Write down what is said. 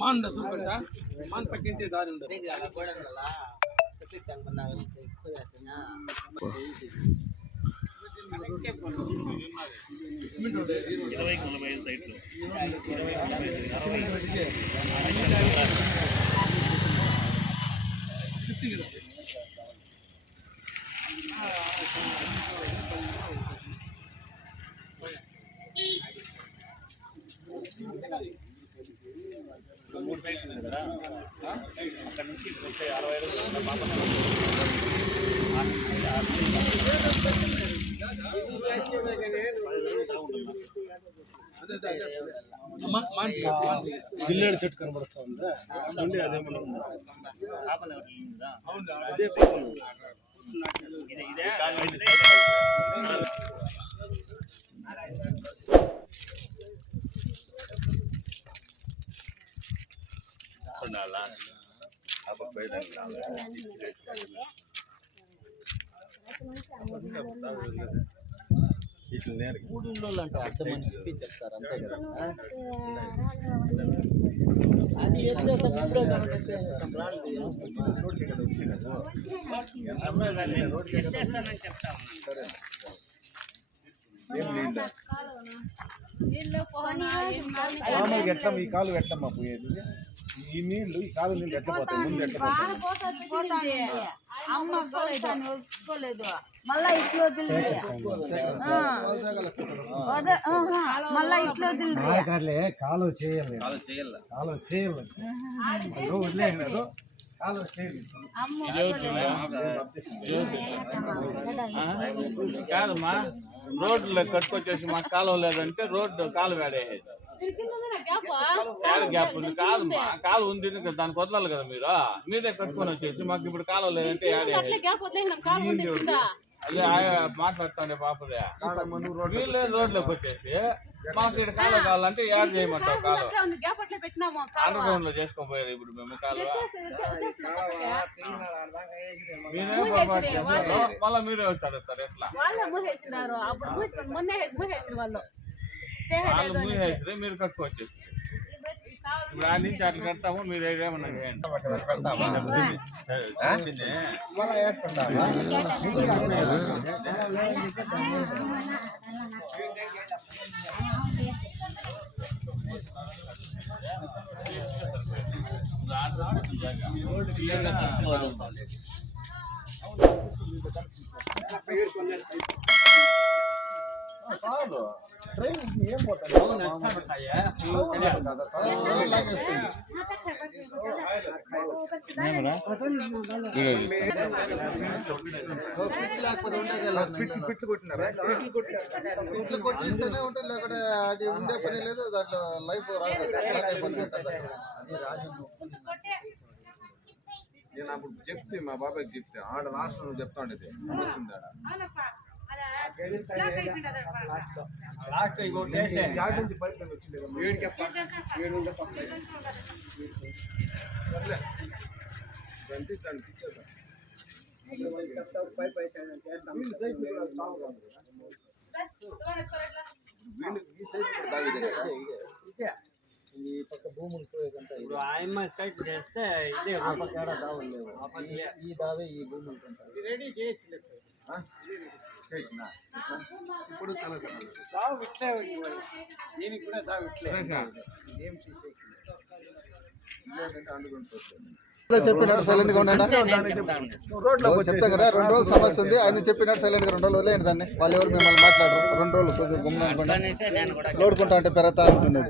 మాంద super sir మాంద పక్కింటి దారి ఉంది మూడు సైట్లు ఉంది కదా అక్కడ నుంచి 65 జిల్లేడు చెట్టు కనబడుస్తా ఉందా అదే కూడిలో అంటే అర్థం అని చెప్పి చెప్తారు అంతే కదా అది ఎట్లా ఈ కాలు ఎట్లమ్మా పోయేది ఈ నీళ్లు ఈ కాలు నీళ్ళు ఎట్లా పోతాయి ముందు ఎట్లా ఒప్పుకోలేదు మళ్ళా ఇట్లా వదిలింది మళ్ళా ఇట్లా వదిలింది కాలు చేయాలి కాలు చేయాలి వదిలేదు కాలు కాదమ్మా రోడ్లో కట్టుకొచ్చేసి మాకు కాలువ లేదంటే రోడ్డు కాలు వేడేది గ్యాప్ ఉంది కాదమ్మా కాలు ఉంది దానికి వదలాలి కదా మీరే కట్టుకొని వచ్చేసి మాకు ఇప్పుడు కాలువ లేదంటే అదే మాట్లాడుతాండే పాపదే వీళ్ళే రోడ్లోకి వచ్చేసి మాకు ఇక్కడ కాలువ కావాలంటే యాడ్ చేయమంటావు కాలువ అండర్ గ్రౌండ్ లో చేసుకోపోయేది ఇప్పుడు మేము కాలువ మీరే పొరపాటు చేస్తారు మళ్ళీ మీరే వచ్చారు ఎట్లా వాళ్ళు మూసేసి మీరు కట్టుకోవచ్చు ఇప్పుడు ఆ నుంచి అట్లా కడతాము మీరు ఏమన్నా చేయండి ట్రైన్ ఏం పోతాయి పిట్లు కొట్టినారా పిట్లు కొట్టిస్తేనే ఉంటుంది లేకపోతే అది ఉండే పని లేదు దాంట్లో లైఫ్ రాదు నేను అప్పుడు చెప్తే మా బాబాయ్కి చెప్తే ఆడ లాస్ట్ నువ్వు చెప్తా ఉండేది సమస్య ఉంది ఆడ నుంచి పైప్ వచ్చింది కనిపిస్తాను ఇచ్చేద్దాం ఈ పక్క భూములు పోయేకంతా ఇప్పుడు ఆయమ్మ సైట్ చేస్తే ఇదే పక్క దావులు లేవు ఈ దావే ఈ భూములు రెడీ చేయొచ్చు ఇప్పుడు దీనికి కూడా ఏం చెప్పినట్టు సైలెంట్ గా ఉండండి చెప్తా కదా 2 రోజులు సమస్య ఉంది ఆయన చెప్పినట్టు సైలెంట్ గా 2 రోజులు వదిలేయండి దాన్ని వాళ్ళు ఎవరు మిమ్మల్ని మాట్లాడరు 2 రోజులు కొద్దిగా గుమ్మనుకోండి లోడుకుంటా అంటే పెరుగుతా ఉంటుంది